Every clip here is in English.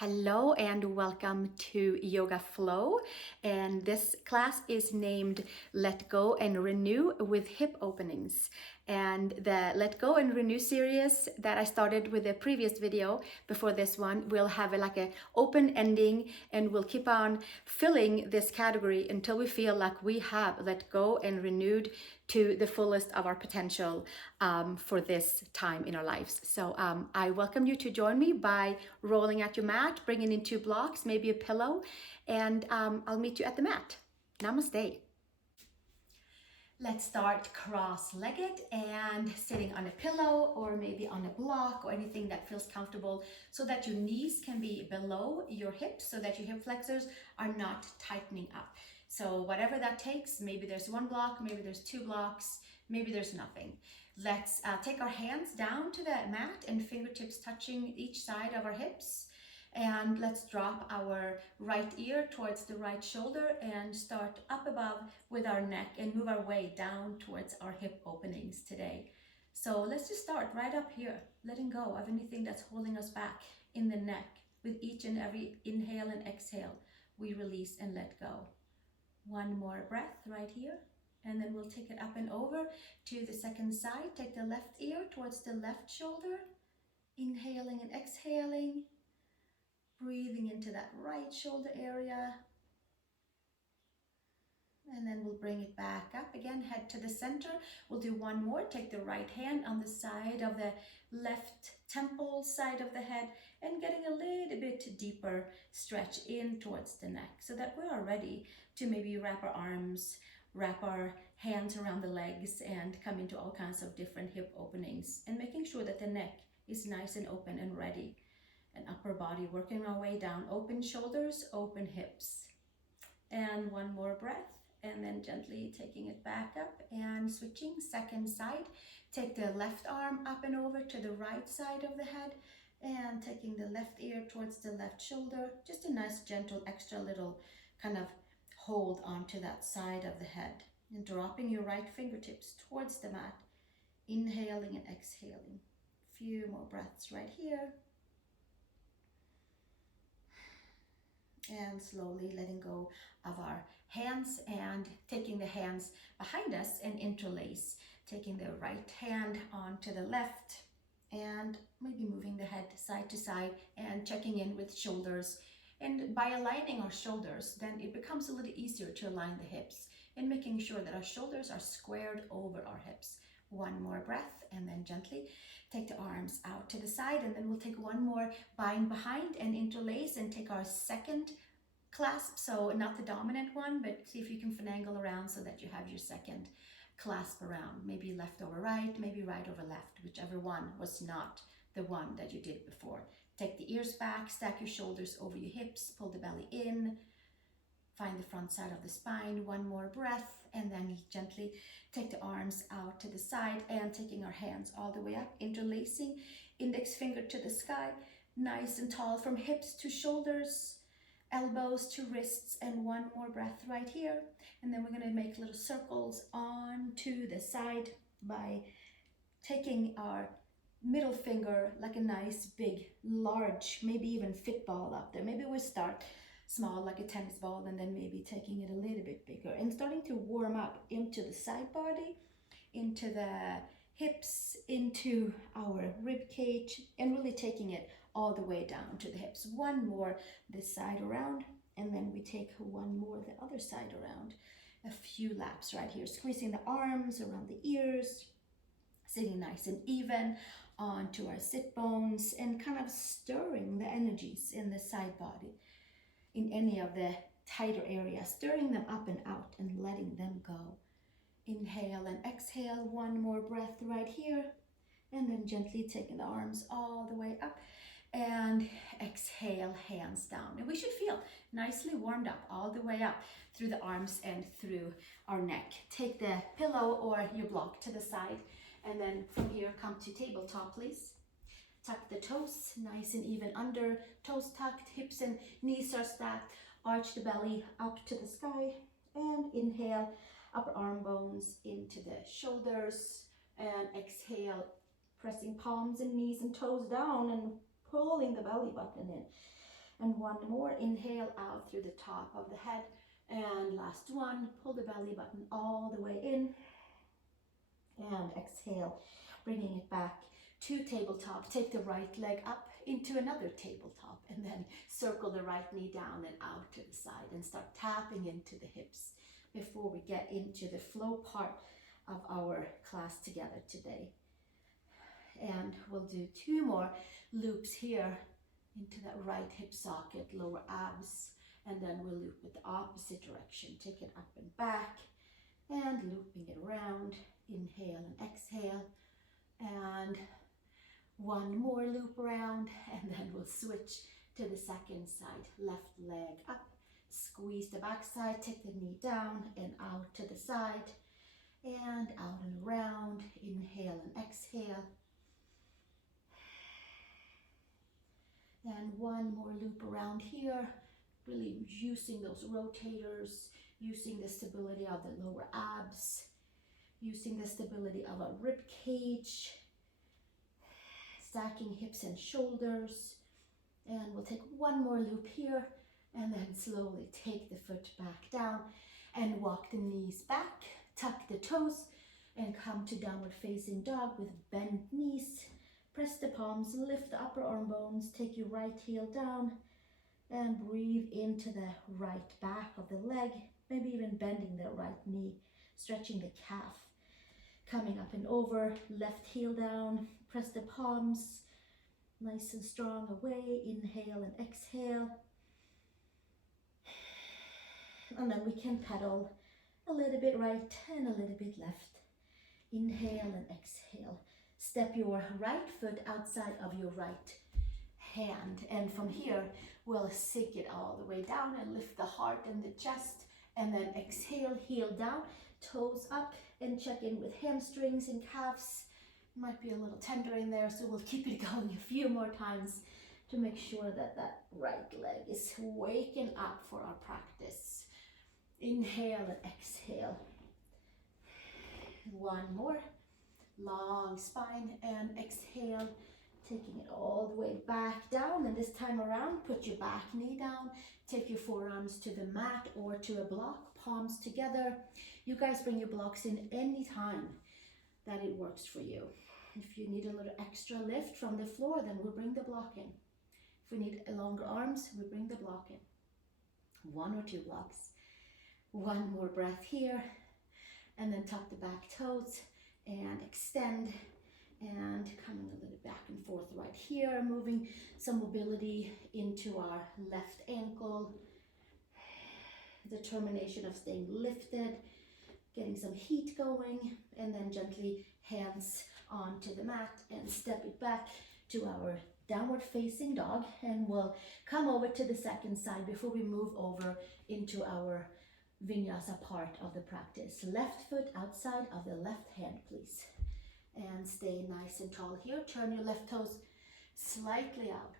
Hello and welcome to Yoga Flow, and this class is named Let Go and Renew with Hip Openings. And the Let Go and Renew series that I started with the previous video before this one will have like a open ending, and we'll keep on filling this category until we feel like we have let go and renewed to the fullest of our potential for this time in our lives. So I welcome you to join me by rolling out your mat, bringing in 2 blocks, maybe a pillow, and I'll meet you at the mat. Namaste. Let's start cross-legged and sitting on a pillow or maybe on a block or anything that feels comfortable, so that your knees can be below your hips, so that your hip flexors are not tightening up. So whatever that takes, maybe there's 1 block, maybe there's 2 blocks, maybe there's nothing. Let's take our hands down to the mat and fingertips touching each side of our hips. And let's drop our right ear towards the right shoulder and start up above with our neck and move our way down towards our hip openings today. So let's just start right up here, letting go of anything that's holding us back in the neck. With each and every inhale and exhale, we release and let go. 1 more breath right here, and then we'll take it up and over to the second side. Take the left ear towards the left shoulder, inhaling and exhaling. Breathing into that right shoulder area. And then we'll bring it back up again, head to the center. We'll do 1 more. Take the right hand on the side of the left temple side of the head and getting a little bit deeper stretch in towards the neck, so that we are ready to maybe wrap our arms, wrap our hands around the legs, and come into all kinds of different hip openings, and making sure that the neck is nice and open and ready. And upper body, working our way down, open shoulders, open hips. And 1 more breath, and then gently taking it back up and switching second side. Take the left arm up and over to the right side of the head, and taking the left ear towards the left shoulder. Just a nice gentle extra little kind of hold onto that side of the head, and dropping your right fingertips towards the mat, inhaling and exhaling. Few more breaths right here. And slowly letting go of our hands and taking the hands behind us and interlace. Taking the right hand onto the left and maybe moving the head side to side and checking in with shoulders. And by aligning our shoulders, then it becomes a little easier to align the hips and making sure that our shoulders are squared over our hips. 1 more breath, and then gently take the arms out to the side, and then we'll take 1 more bind behind and interlace and take our second clasp. So not the dominant one, but see if you can finagle around so that you have your second clasp around. Maybe left over right, maybe right over left, whichever one was not the one that you did before. Take the ears back, stack your shoulders over your hips, pull the belly in. Find the front side of the spine. 1 more breath, and then gently take the arms out to the side and taking our hands all the way up, interlacing, index finger to the sky, nice and tall from hips to shoulders, elbows to wrists, and 1 more breath right here. And then we're going to make little circles on to the side by taking our middle finger like a nice big large, maybe even fit ball up there. Maybe we start small like a tennis ball, and then maybe taking it a little bit bigger and starting to warm up into the side body, into the hips, into our rib cage, and really taking it all the way down to the hips. 1 more this side around, and then we take 1 more the other side around. A few laps right here, squeezing the arms around the ears, sitting nice and even onto our sit bones, and kind of stirring the energies in the side body, in any of the tighter areas, stirring them up and out and letting them go. Inhale and exhale. 1 more breath right here, and then gently taking the arms all the way up, and exhale, hands down. And we should feel nicely warmed up all the way up through the arms and through our neck. Take the pillow or your block to the side, and then from here come to tabletop, please. Tuck the toes nice and even under, toes tucked, hips and knees are stacked. Arch the belly up to the sky, and inhale, upper arm bones into the shoulders, and exhale, pressing palms and knees and toes down and pulling the belly button in. And one more, inhale out through the top of the head. And last one, pull the belly button all the way in. And exhale, bringing it back to tabletop. Take the right leg up into another tabletop and then circle the right knee down and out to the side and start tapping into the hips before we get into the flow part of our class together today. And we'll do 2 more loops here into that right hip socket, lower abs, and then we'll loop it the opposite direction. Take it up and back and looping it around. Inhale and exhale, and one more loop around, and then we'll switch to the second side. Left leg up, squeeze the back side, take the knee down and out to the side, and out and around. Inhale and exhale. And one more loop around here, really using those rotators, using the stability of the lower abs, using the stability of our rib cage, stacking hips and shoulders. And we'll take one more loop here and then slowly take the foot back down and walk the knees back, tuck the toes and come to downward facing dog with bent knees. Press the palms, lift the upper arm bones, take your right heel down and breathe into the right back of the leg, maybe even bending the right knee, stretching the calf. Coming up and over, left heel down, press the palms, nice and strong away. Inhale and exhale. And then we can pedal a little bit right and a little bit left. Inhale and exhale. Step your right foot outside of your right hand. And from here, we'll sink it all the way down and lift the heart and the chest. And then exhale, heel down, toes up, and check in with hamstrings and calves. Might be a little tender in there, so we'll keep it going a few more times to make sure that that right leg is waking up for our practice. Inhale and exhale. One more. Long spine and exhale, taking it all the way back down. And this time around, put your back knee down, take your forearms to the mat or to a block, palms together. You guys bring your blocks in any time that it works for you. If you need a little extra lift from the floor, then we'll bring the block in. If we need longer arms, we bring the block in. 1 or 2 blocks. One more breath here, and then tuck the back toes and extend, and coming a little back and forth right here, moving some mobility into our left ankle. Determination of staying lifted, getting some heat going, and then gently hands onto the mat and step it back to our downward facing dog. And we'll come over to the second side before we move over into our Vinyasa part of the practice. Left foot outside of the left hand, please. And stay nice and tall here. Turn your left toes slightly out.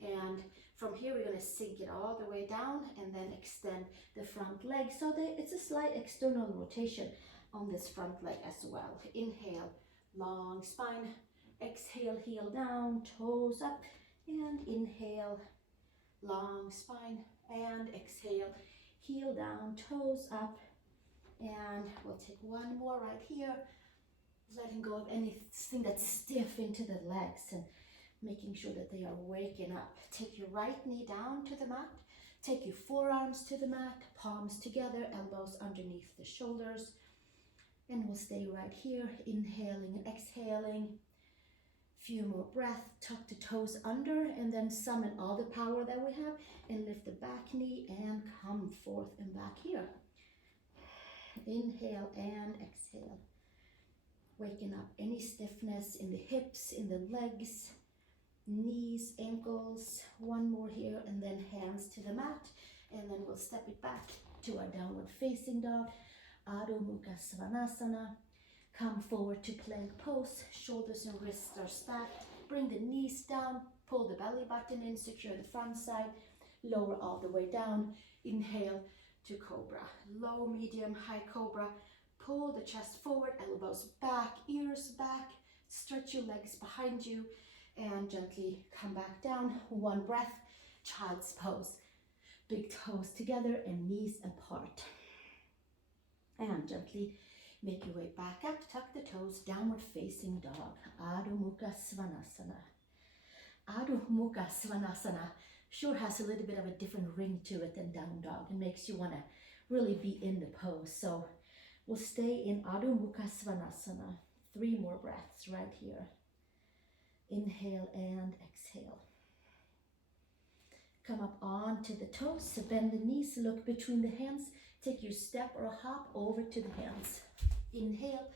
And from here, we're going to sink it all the way down and then extend the front leg so that it's a slight external rotation on this front leg as well. Inhale, long spine. Exhale, heel down, toes up. And inhale, long spine. And exhale, heel down, toes up. And we'll take one more right here. Letting go of anything that's stiff into the legs and making sure that they are waking up. Take your right knee down to the mat. Take your forearms to the mat, palms together, elbows underneath the shoulders. And we'll stay right here, inhaling and exhaling. Few more breaths, tuck the toes under, and then summon all the power that we have and lift the back knee and come forth and back here. Inhale and exhale. Waking up any stiffness in the hips, in the legs, knees, ankles. One more here, and then hands to the mat. And then we'll step it back to our downward facing dog, Adho Mukha Svanasana. Come forward to plank pose. Shoulders and wrists are stacked. Bring the knees down. Pull the belly button in. Secure the front side. Lower all the way down. Inhale to cobra. Low, medium, high cobra. Pull the chest forward, elbows back, ears back. Stretch your legs behind you and gently come back down. One breath child's pose. Big toes together and knees apart. And gently make your way back up, tuck the toes, downward facing dog. Adho Mukha Svanasana. Adho Mukha Svanasana sure has a little bit of a different ring to it than down dog. It makes you want to really be in the pose. So we'll stay in Adho Mukha Svanasana. 3 more breaths right here. Inhale and exhale. Come up onto the toes, so bend the knees, look between the hands. Take your step or a hop over to the hands. Inhale,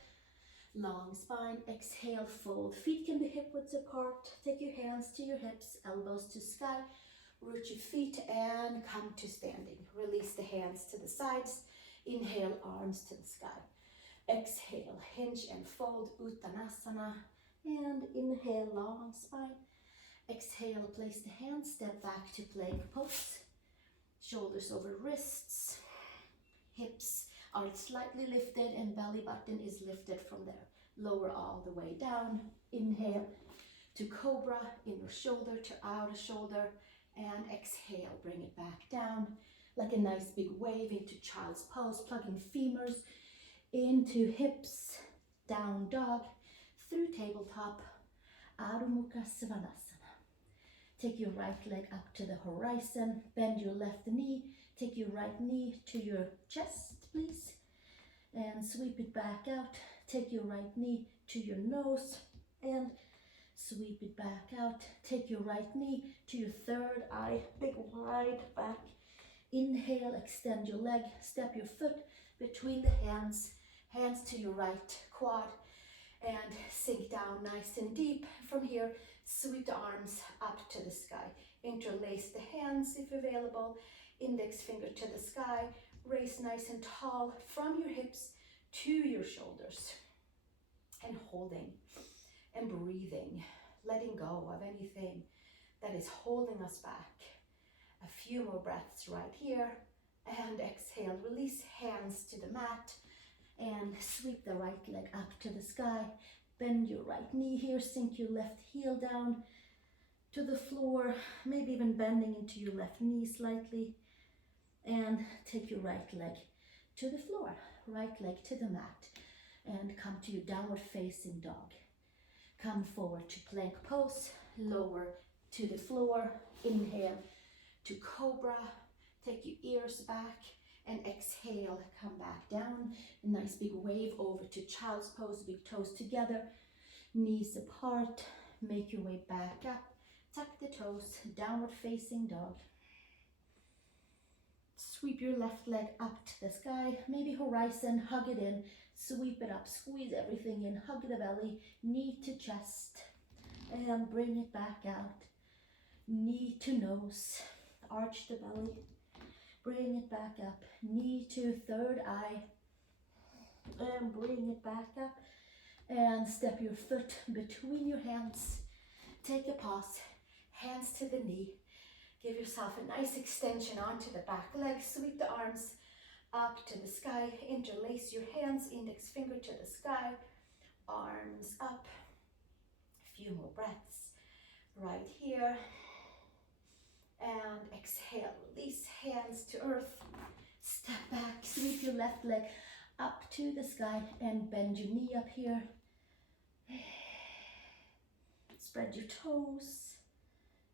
long spine. Exhale, fold. Feet can be hip width apart. Take your hands to your hips, elbows to sky. Root your feet and come to standing. Release the hands to the sides. Inhale, arms to the sky. Exhale, hinge and fold, Uttanasana. And inhale, long spine. Exhale, place the hands, step back to plank pose. Shoulders over wrists. Hips are slightly lifted and belly button is lifted from there. Lower all the way down. Inhale to cobra, inner shoulder to outer shoulder. And exhale, bring it back down like a nice big wave into child's pose, plugging femurs into hips, down dog, through tabletop, Adho Mukha Svanasana. Take your right leg up to the horizon, bend your left knee, take your right knee to your chest, please, and sweep it back out. Take your right knee to your nose and sweep it back out. Take your right knee to your third eye, big wide back. Inhale, extend your leg, step your foot between the hands, hands to your right quad, and sink down nice and deep. From here, sweep the arms up to the sky. Interlace the hands if available, index finger to the sky. Raise nice and tall from your hips to your shoulders. And holding and breathing, letting go of anything that is holding us back. A few more breaths right here. And exhale, release hands to the mat. And sweep the right leg up to the sky. Bend your right knee here, sink your left heel down to the floor, maybe even bending into your left knee slightly. And take your right leg to the floor, right leg to the mat. And come to your downward facing dog. Come forward to plank pose, lower to the floor. Inhale to cobra, take your ears back. And exhale, come back down. A nice big wave over to child's pose, big toes together, knees apart. Make your way back up. Tuck the toes, downward facing dog. Sweep your left leg up to the sky, maybe horizon, hug it in. Sweep it up, squeeze everything in, hug the belly, knee to chest. And bring it back out. Knee to nose, arch the belly. Bring it back up, knee to third eye, and bring it back up, and step your foot between your hands. Take a pause, hands to the knee. Give yourself a nice extension onto the back leg. Sweep the arms up to the sky. Interlace your hands, index finger to the sky, arms up. A few more breaths right here. And exhale, release hands to earth. Step back, sweep your left leg up to the sky and bend your knee up here. Spread your toes.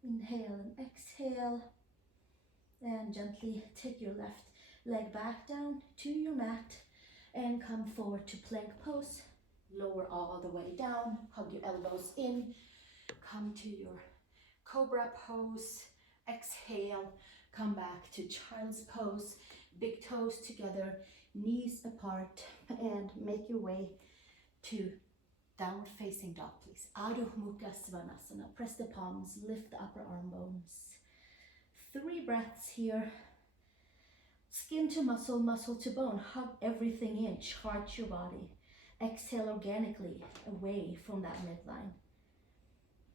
Inhale and exhale. And gently take your left leg back down to your mat and come forward to plank pose. Lower all the way down, hug your elbows in. Come to your cobra pose. Exhale, come back to child's pose, big toes together, knees apart, and make your way to downward facing dog, please. Adho Mukha Svanasana. Press the palms, lift the upper arm bones. 3 breaths here. Skin to muscle, muscle to bone. Hug everything in, charge your body. Exhale organically away from that midline.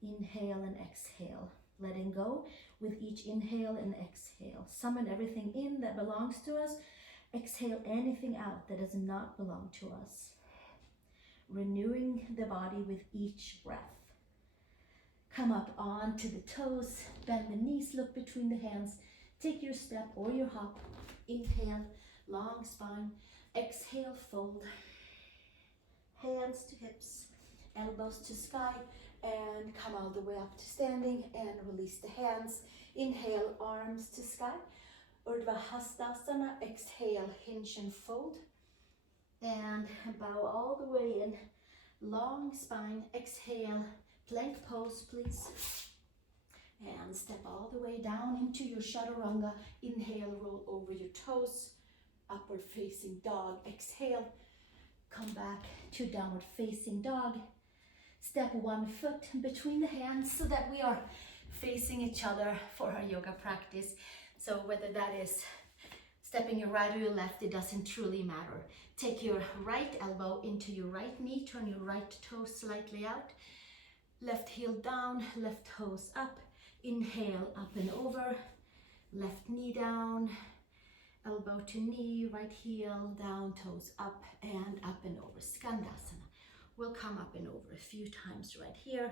Inhale and exhale. Letting go with each inhale and exhale. Summon everything in that belongs to us. Exhale anything out that does not belong to us. Renewing the body with each breath. Come up onto the toes, bend the knees, look between the hands. Take your step or your hop. Inhale, long spine. Exhale, fold. Hands to hips, elbows to sky, and come all the way up to standing and release the hands. Inhale, arms to sky. Urdhva Hastasana. Exhale, hinge and fold. And bow all the way in. Long spine. Exhale, plank pose, please. And step all the way down into your chaturanga. Inhale, roll over your toes. Upward facing dog. Exhale, come back to downward facing dog. Step one foot between the hands so that we are facing each other for our yoga practice. So whether that is stepping your right or your left, it doesn't truly matter. Take your right elbow into your right knee, turn your right toe slightly out. Left heel down, left toes up. Inhale, up and over. Left knee down, elbow to knee, right heel down, toes up and over. Skandasana. We'll come up and over a few times right here,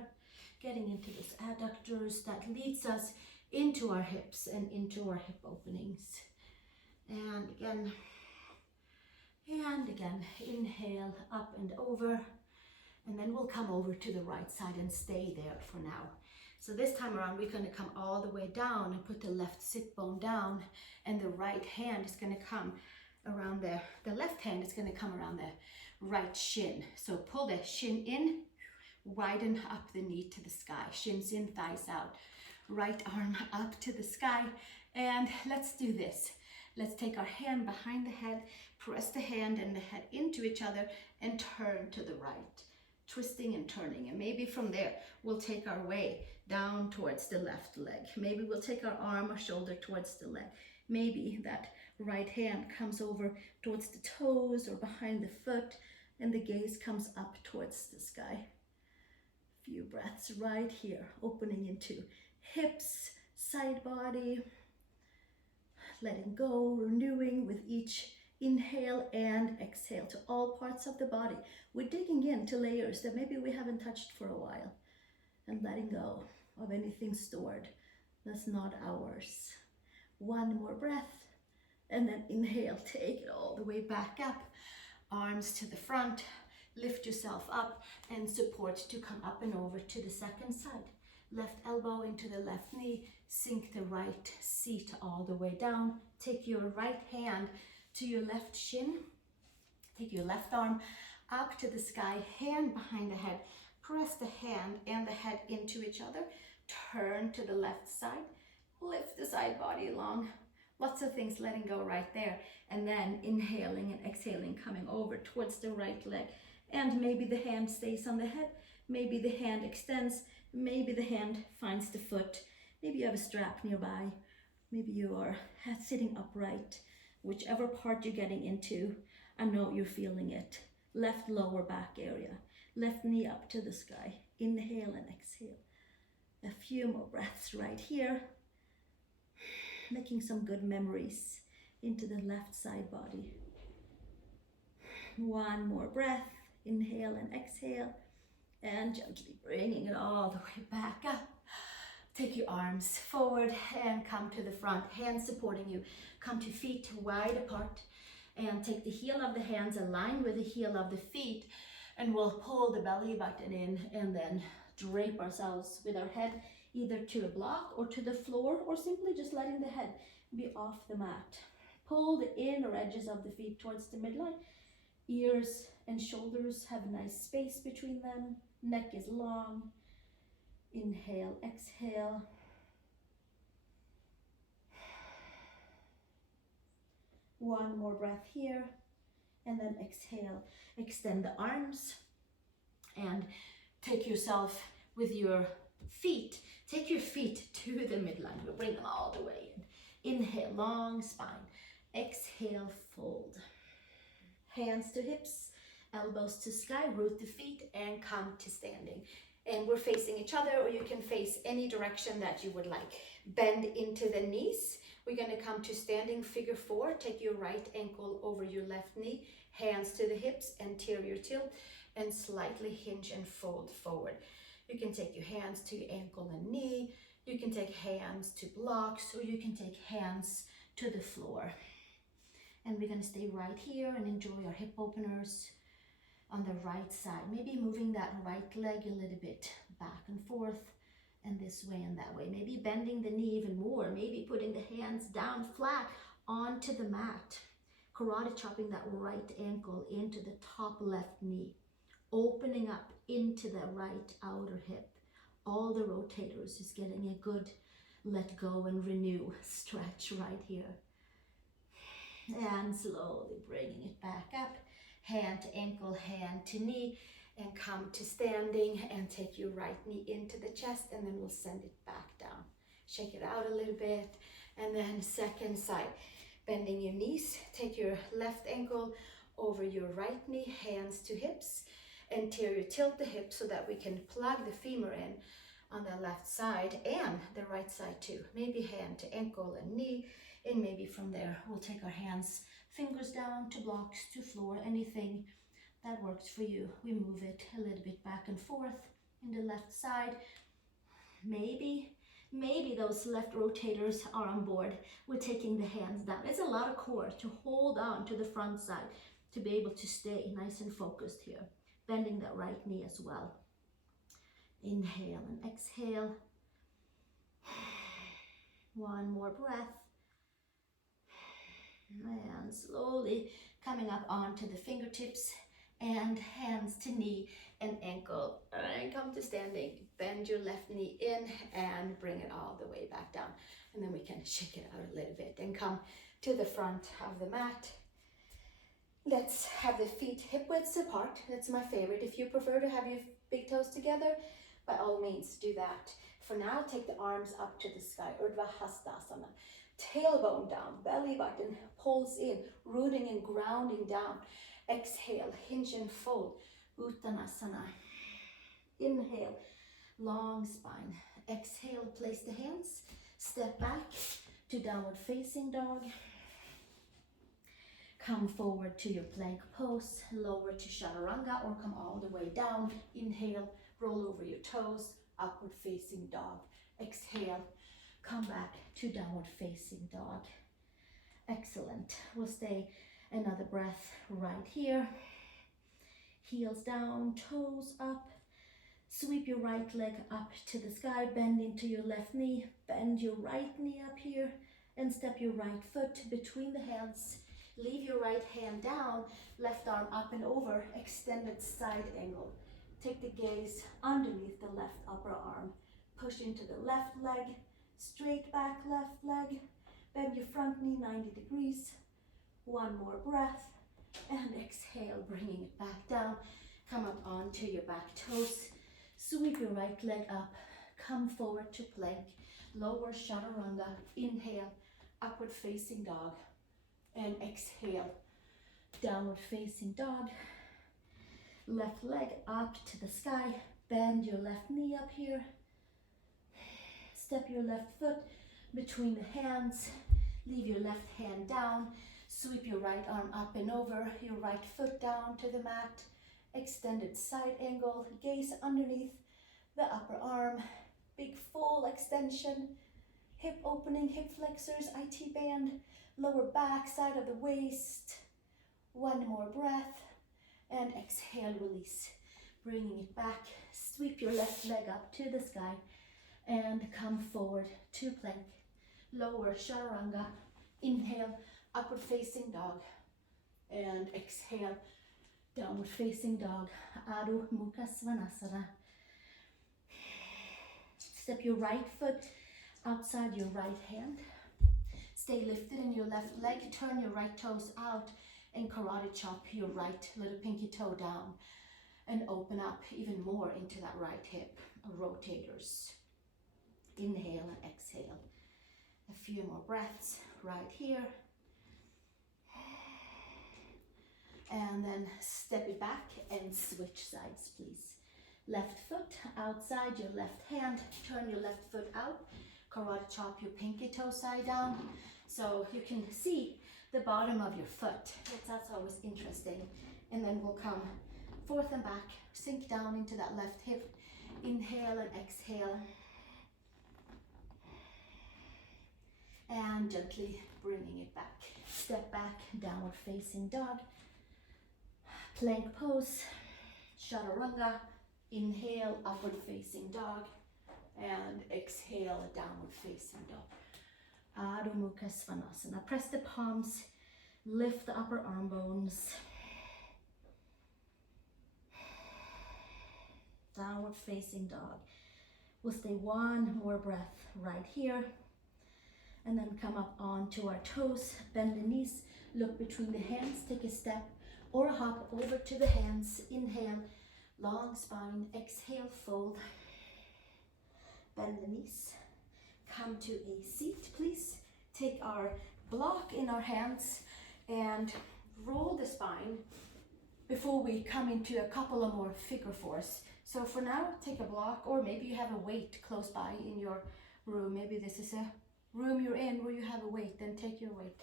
getting into those adductors that leads us into our hips and into our hip openings. And again, inhale, up and over. And then we'll come over to the right side and stay there for now. So this time around, we're going to come all the way down and put the left sit bone down, and the right hand is going to come around the left hand is going to come around the right shin. So pull the shin in, widen up the knee to the sky, shins in, thighs out, right arm up to the sky. And let's do this. Let's take our hand behind the head, press the hand and the head into each other and turn to the right, twisting and turning. And maybe from there, we'll take our way down towards the left leg. Maybe we'll take our arm or shoulder towards the leg. Maybe that right hand comes over towards the toes or behind the foot, and the gaze comes up towards the sky. Few breaths right here, opening into hips, side body, letting go, renewing with each inhale and exhale to all parts of the body. We're digging into layers that maybe we haven't touched for a while, and letting go of anything stored that's not ours. One more breath, and then inhale, take it all the way back up, arms to the front, lift yourself up and support to come up and over to the second side. Left elbow into the left knee, sink the right seat all the way down. Take your right hand to your left shin, take your left arm up to the sky, hand behind the head, press the hand and the head into each other, turn to the left side, lift the side body along. Lots of things letting go right there. And then inhaling and exhaling, coming over towards the right leg. And maybe the hand stays on the head, maybe the hand extends, maybe the hand finds the foot, maybe you have a strap nearby, maybe you are sitting upright. Whichever part you're getting into, I know you're feeling it. Left lower back area, left knee up to the sky. Inhale and exhale. A few more breaths right here. Making some good memories into the left side body. One more breath. Inhale and exhale. And gently bringing it all the way back up. Take your arms forward and come to the front. Hands supporting you. Come to feet wide apart. And take the heel of the hands, align with the heel of the feet. And we'll pull the belly button in and then drape ourselves with our head either to a block or to the floor, or simply just letting the head be off the mat. Pull the inner edges of the feet towards the midline. Ears and shoulders have a nice space between them. Neck is long. Inhale, exhale. One more breath here, and then exhale. Extend the arms and take yourself with your feet. Take your feet to the midline. We'll bring them all the way in. Inhale, long spine. Exhale, fold. Hands to hips, elbows to sky, root the feet and come to standing. And we're facing each other, or you can face any direction that you would like. Bend into the knees. We're going to come to standing figure 4. Take your right ankle over your left knee, hands to the hips, anterior tilt, and slightly hinge and fold forward. You can take your hands to your ankle and knee. You can take hands to blocks, or you can take hands to the floor. And we're gonna stay right here and enjoy our hip openers on the right side. Maybe moving that right leg a little bit back and forth, and this way and that way. Maybe bending the knee even more. Maybe putting the hands down flat onto the mat. Karate chopping that right ankle into the top left knee. Opening up into the right outer hip. All the rotators is getting a good let go and renew stretch right here. And slowly bringing it back up. Hand to ankle, hand to knee, and come to standing and take your right knee into the chest, and then we'll send it back down. Shake it out a little bit, and then second side. Bending your knees, take your left ankle over your right knee, hands to hips. Anterior tilt the hips so that we can plug the femur in on the left side and the right side too. Maybe hand to ankle and knee, and maybe from there we'll take our hands, fingers down to blocks, to floor, anything that works for you. We move it a little bit back and forth in the left side. Maybe those left rotators are on board. We're taking the hands down. It's a lot of core to hold on to the front side to be able to stay nice and focused here. Bending that right knee as well. Inhale and exhale. One more breath. And slowly coming up onto the fingertips and hands to knee and ankle. And come to standing. Bend your left knee in and bring it all the way back down. And then we can shake it out a little bit and come to the front of the mat. Let's have the feet hip widths apart. That's my favorite. If you prefer to have your big toes together, by all means do that. For now, take the arms up to the sky, Urdhva Hastasana. Tailbone down, belly button pulls in, rooting and grounding down. Exhale, hinge and fold, Uttanasana. Inhale, long spine. Exhale, place the hands, step back to downward facing dog. Come forward to your plank pose, lower to chaturanga, or come all the way down. Inhale, roll over your toes, upward facing dog. Exhale, come back to downward facing dog. Excellent. We'll stay another breath right here. Heels down, toes up. Sweep your right leg up to the sky, bend into your left knee. Bend your right knee up here and step your right foot between the hands. Leave your right hand down, left arm up and over, extended side angle. Take the gaze underneath the left upper arm. Push into the left leg, straight back left leg. Bend your front knee 90 degrees. One more breath, and exhale, bringing it back down. Come up onto your back toes. Sweep your right leg up. Come forward to plank. Lower chaturanga. Inhale, upward facing dog. And exhale, downward facing dog. Left leg up to the sky. Bend your left knee up here. Step your left foot between the hands. Leave your left hand down. Sweep your right arm up and over. Your right foot down to the mat. Extended side angle. Gaze underneath the upper arm. Big full extension. Hip opening, hip flexors, IT band. Lower back, side of the waist. One more breath. And exhale, release. Bringing it back. Sweep your left leg up to the sky. And come forward to plank. Lower chaturanga. Inhale, upward facing dog. And exhale, downward facing dog. Adho Mukha Svanasana. Step your right foot outside your right hand. Stay lifted in your left leg. Turn your right toes out and karate chop your right little pinky toe down. And open up even more into that right hip. Rotators. Inhale and exhale. A few more breaths right here. And then step it back and switch sides, please. Left foot outside your left hand. Turn your left foot out. Karate chop your pinky toe side down. So you can see the bottom of your foot. That's always interesting. And then we'll come forth and back. Sink down into that left hip. Inhale and exhale. And gently bringing it back. Step back, downward facing dog. Plank pose, chaturanga. Inhale, upward facing dog. And exhale, downward facing dog. Adho Mukha Svanasana. Press the palms, lift the upper arm bones. Downward facing dog. We'll stay one more breath right here. And then come up onto our toes, bend the knees, look between the hands, take a step or a hop over to the hands. Inhale, long spine, exhale, fold. Bend the knees, come to a seat, please. Take our block in our hands and roll the spine before we come into a couple of more figure fours. So for now, take a block, or maybe you have a weight close by in your room. Maybe this is a room you're in where you have a weight, then take your weight.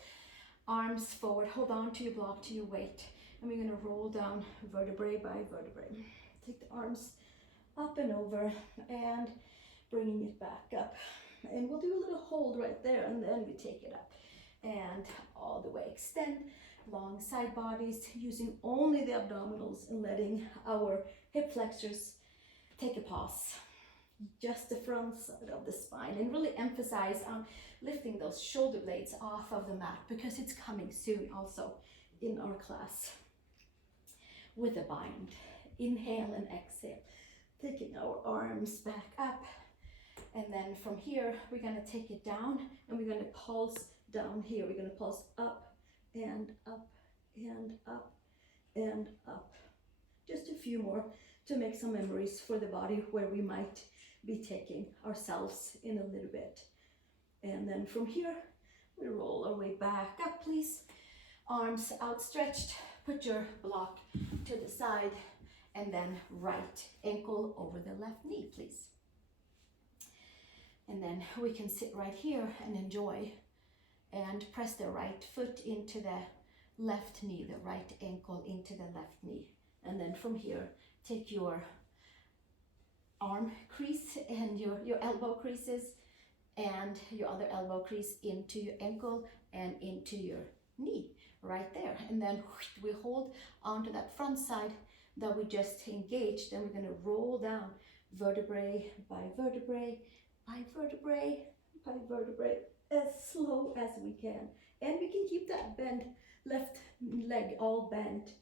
Arms forward, hold on to your block, to your weight. And we're gonna roll down vertebrae by vertebrae. Take the arms up and over and bringing it back up. And we'll do a little hold right there and then we take it up. And all the way, extend long side bodies, using only the abdominals and letting our hip flexors take a pause. Just the front side of the spine, and really emphasize on lifting those shoulder blades off of the mat because it's coming soon also in our class. With a bind, inhale and exhale, taking our arms back up, and then from here we're going to take it down and we're going to pulse down here. We're going to pulse up and up and up and up. Just a few more to make some memories for the body where we might be taking ourselves in a little bit. And then from here, we roll our way back up, please. Arms outstretched, put your block to the side, and then right ankle over the left knee, please. And then we can sit right here and enjoy and press the right foot into the left knee, the right ankle into the left knee. And then from here, take your arm crease and your elbow creases and your other elbow crease into your ankle and into your knee right there. And then we hold onto that front side that we just engaged, and we're going to roll down vertebrae by vertebrae by vertebrae by vertebrae as slow as we can. And we can keep that bend, left leg all bent.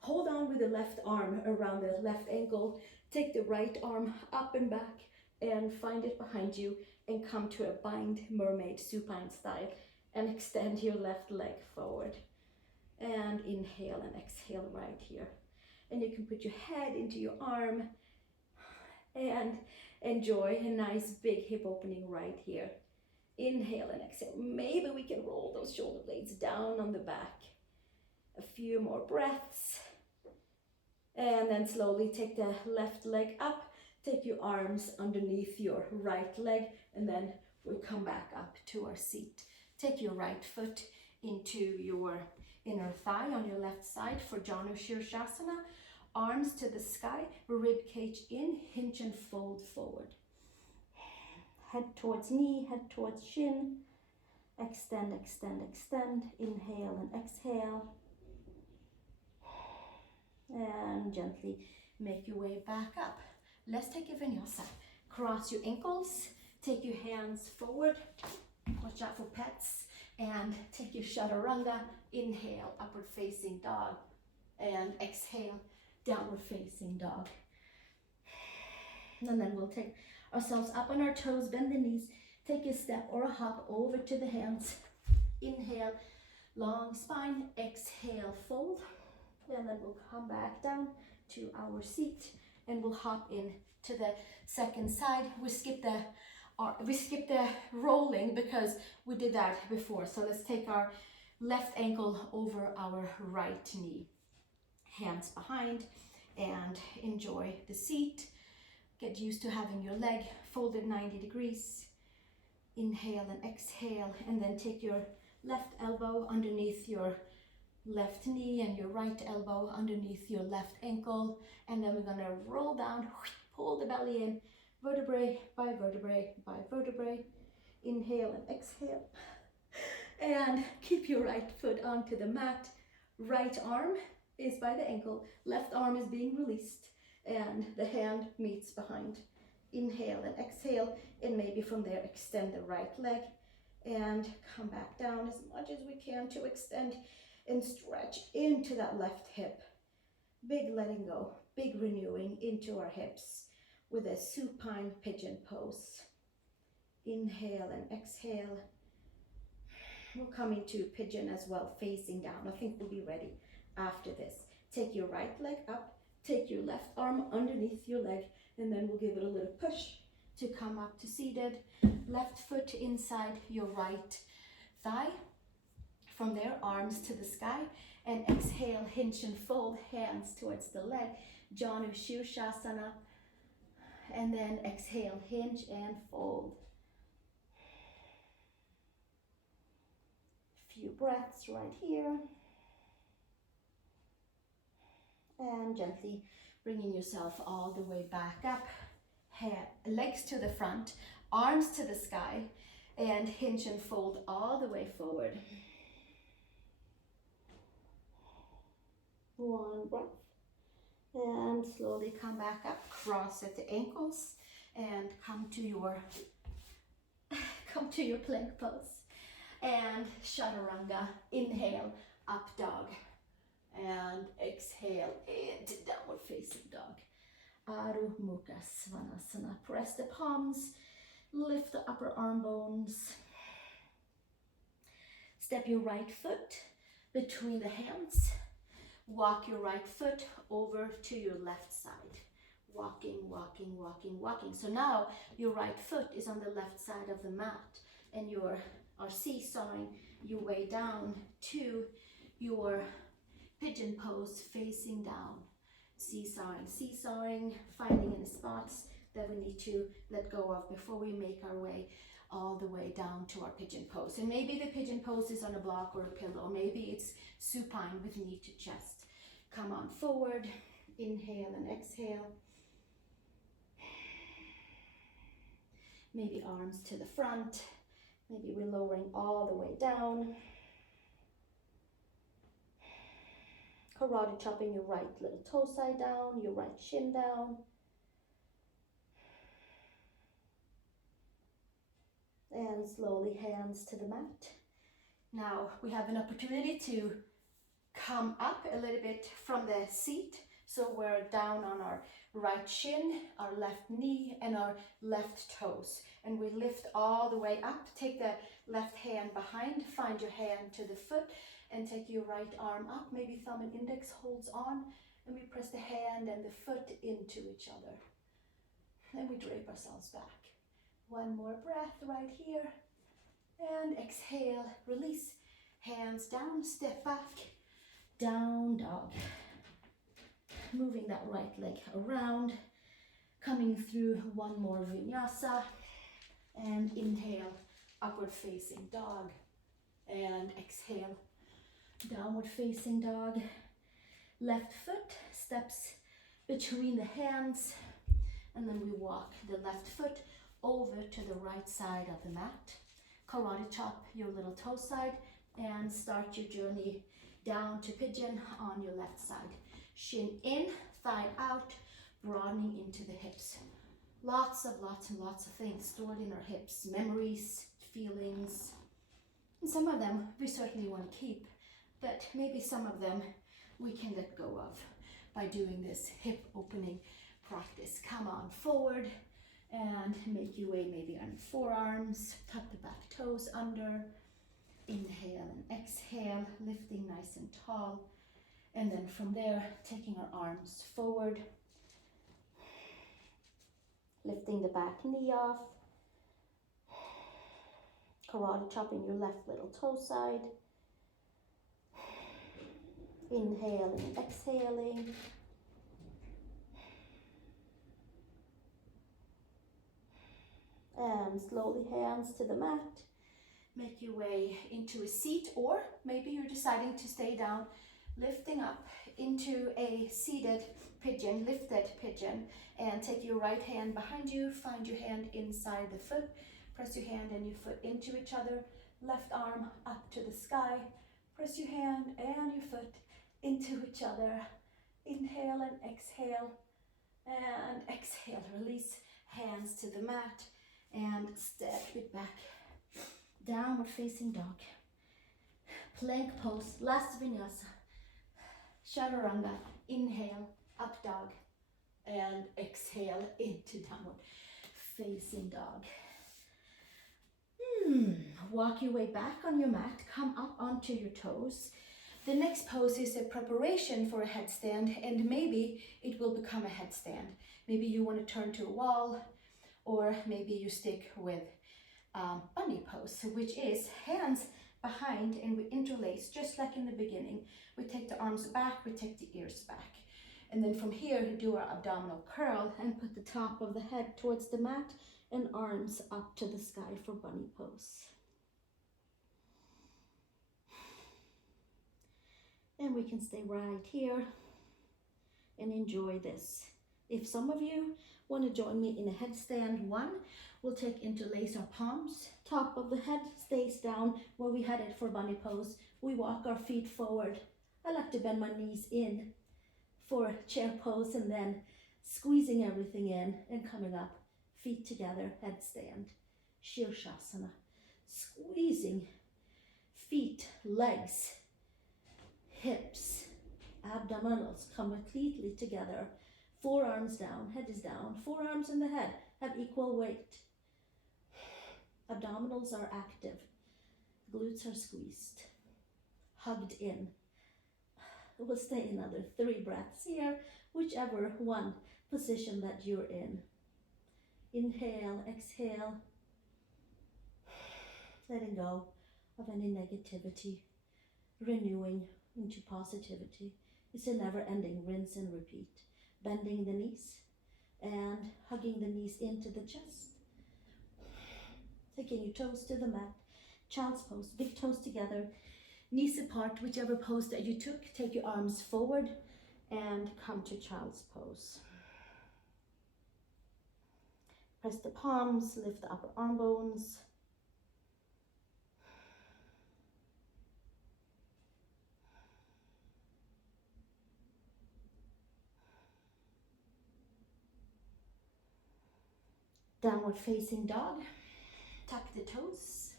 Hold on with the left arm around the left ankle. Take the right arm up and back and find it behind you and come to a bind mermaid supine style and extend your left leg forward. And inhale and exhale right here. And you can put your head into your arm and enjoy a nice big hip opening right here. Inhale and exhale. Maybe we can roll those shoulder blades down on the back. A few more breaths. And then slowly take the left leg up. Take your arms underneath your right leg, and then we come back up to our seat. Take your right foot into your inner thigh on your left side for Janu Shirshasana. Arms to the sky, rib cage in, hinge and fold forward. Head towards knee, head towards shin. Extend, extend, extend. Inhale and exhale. And gently make your way back up. Let's take a vinyasa. Cross your ankles, take your hands forward, watch out for pets, and take your chaturanga. Inhale, upward facing dog, and exhale, downward facing dog. And then we'll take ourselves up on our toes, bend the knees, take a step or a hop over to the hands. Inhale, long spine, exhale, fold. And then we'll come back down to our seat and we'll hop in to the second side. We skip the rolling because we did that before. So let's take our left ankle over our right knee. Hands behind and enjoy the seat. Get used to having your leg folded 90 degrees. Inhale and exhale, and then take your left elbow underneath your left knee and your right elbow underneath your left ankle, and then we're gonna roll down, Pull the belly in, vertebrae by vertebrae by vertebrae. Inhale and exhale. And keep your right foot onto the mat. Right arm is by the ankle, left arm is being released, and the hand meets behind. Inhale and exhale, and maybe from there extend the right leg and come back down as much as we can to extend and stretch into that left hip. Big letting go, big renewing into our hips with a supine pigeon pose. Inhale and exhale. We'll come into pigeon as well, facing down. I think we'll be ready after this. Take your right leg up, take your left arm underneath your leg, and then we'll give it a little push to come up to seated. Left foot inside your right thigh. From there, arms to the sky, and exhale, hinge and fold, hands towards the leg, Janu Shirshasana, and then exhale, hinge and fold. Few breaths right here, and gently bringing yourself all the way back up, legs to the front, arms to the sky, and hinge and fold all the way forward. One breath, and slowly come back up, cross at the ankles, and come to your plank pose. And Chaturanga, inhale, up dog, and exhale into downward facing dog. Adho Mukha Svanasana, press the palms, lift the upper arm bones. Step your right foot between the hands. Walk your right foot over to your left side. Walking, walking, walking, walking. So now your right foot is on the left side of the mat, and you are seesawing your way down to your pigeon pose, facing down. Seesawing, seesawing, finding any spots that we need to let go of before we make our way all the way down to our pigeon pose. And maybe the pigeon pose is on a block or a pillow. Maybe it's supine with knee to chest. Come on forward, inhale and exhale. Maybe arms to the front. Maybe we're lowering all the way down. Karate chopping your right little toe side down, your right shin down. And slowly hands to the mat. Now we have an opportunity to come up a little bit from the seat. So we're down on our right shin, our left knee, and our left toes. And we lift all the way up. Take the left hand behind, find your hand to the foot, and take your right arm up. Maybe thumb and index holds on, and we press the hand and the foot into each other. And we drape ourselves back. One more breath right here. And exhale, release. Hands down, step back. Down dog. Moving that right leg around. Coming through one more vinyasa. And inhale, upward facing dog. And exhale, downward facing dog. Left foot steps between the hands. And then we walk the left foot over to the right side of the mat. Karate chop your little toe side and start your journey down to pigeon on your left side. Shin in, thigh out, broadening into the hips. Lots and lots of things stored in our hips, memories, feelings. And some of them we certainly want to keep, but maybe some of them we can let go of by doing this hip opening practice. Come on forward and make your way maybe on forearms, tuck the back toes under. Inhale and exhale, lifting nice and tall. And then from there, taking our arms forward, lifting the back knee off, karate chopping your left little toe side, inhaling and exhaling, and slowly hands to the mat. Make your way into a seat, or maybe you're deciding to stay down. lifting up into a seated pigeon, lifted pigeon, and take your right hand behind you, find your hand inside the foot, press your hand and your foot into each other, left arm up to the sky, press your hand and your foot into each other, inhale and exhale, release hands to the mat, and step it back, downward facing dog, plank pose, last vinyasa, chaturanga, inhale, up dog, and exhale into downward facing dog. Walk your way back on your mat, come up onto your toes. The next pose is a preparation for a headstand, and maybe it will become a headstand. Maybe you want to turn to a wall, or maybe you stick with bunny pose, which is hands behind and we interlace just like in the beginning. We take the arms back, we take the ears back. And then from here, do our abdominal curl and put the top of the head towards the mat and arms up to the sky for bunny pose. And we can stay right here and enjoy this. If some of you want to join me in a headstand one, we'll interlace our palms. Top of the head stays down where we had it for bunny pose. We walk our feet forward. I like to bend my knees in for chair pose and then squeezing everything in and coming up. Feet together, headstand, Shirshasana. Squeezing feet, legs, hips, abdominals come completely together. Forearms down, head is down. Forearms and the head have equal weight. Abdominals are active. Glutes are squeezed, hugged in. We'll stay another 3 breaths here, whichever one position that you're in. Inhale, exhale, letting go of any negativity, renewing into positivity. It's a never-ending rinse and repeat. Bending the knees and hugging the knees into the chest. Taking your toes to the mat. Child's pose, big toes together, knees apart, whichever pose that you took. Take your arms forward and come to child's pose. Press the palms, lift the upper arm bones. Downward facing dog. Tuck the toes.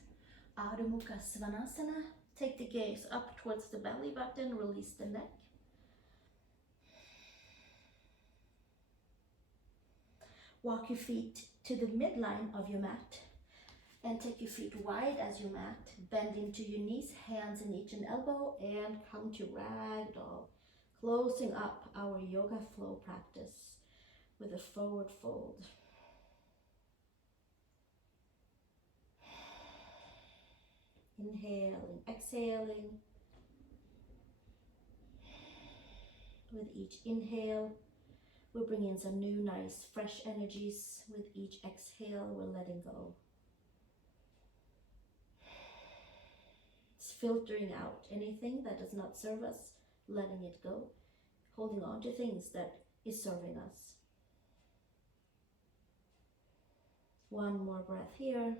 Adho Mukha Svanasana. Take the gaze up towards the belly button, release the neck. Walk your feet to the midline of your mat and take your feet wide as your mat. Bend into your knees, hands in each and elbow, and come to ragdoll. Closing up our yoga flow practice with a forward fold. Inhaling, exhaling. With each inhale, we'll bring in some new, nice, fresh energies. With each exhale, we're letting go. It's filtering out anything that does not serve us, letting it go, holding on to things that is serving us. One more breath here.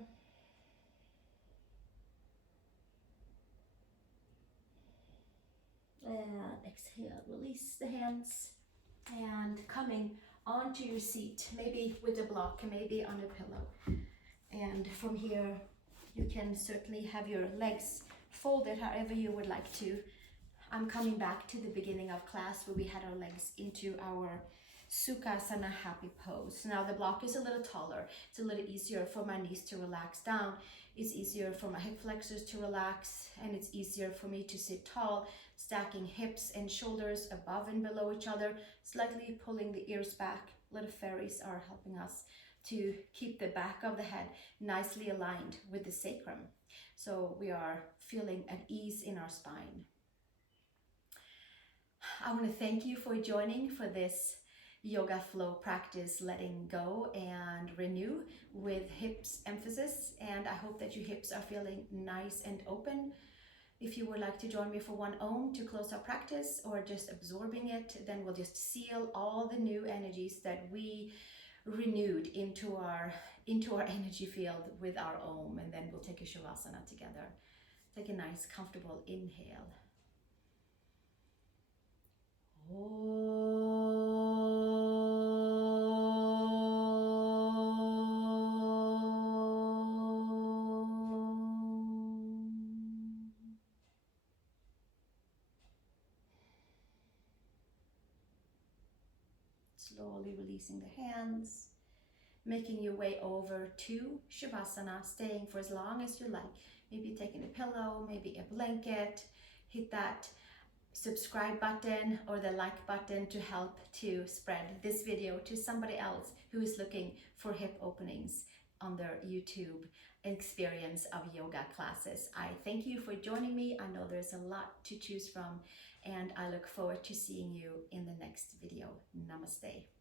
And exhale, release the hands. And coming onto your seat, maybe with a block, maybe on a pillow. And from here, you can certainly have your legs folded however you would like to. I'm coming back to the beginning of class where we had our legs into our Sukhasana happy pose. Now the block is a little taller. It's a little easier for my knees to relax down. It's easier for my hip flexors to relax, and it's easier for me to sit tall, stacking hips and shoulders above and below each other, slightly pulling the ears back. Little fairies are helping us to keep the back of the head nicely aligned with the sacrum. So we are feeling at ease in our spine. I want to thank you for joining for this yoga flow practice, letting go and renew with hips emphasis. And I hope that your hips are feeling nice and open. If you would like to join me for one Om to close our practice, or just absorbing it, then we'll just seal all the new energies that we renewed into our energy field with our Om, and then we'll take a Shavasana together. Take a nice comfortable inhale. Slowly releasing the hands, making your way over to Shavasana, staying for as long as you like. Maybe taking a pillow, maybe a blanket. Hit that subscribe button or the like button to help to spread this video to somebody else who is looking for hip openings on their YouTube experience of yoga classes. I thank you for joining me. I know there's a lot to choose from, and I look forward to seeing you in the next video. Namaste.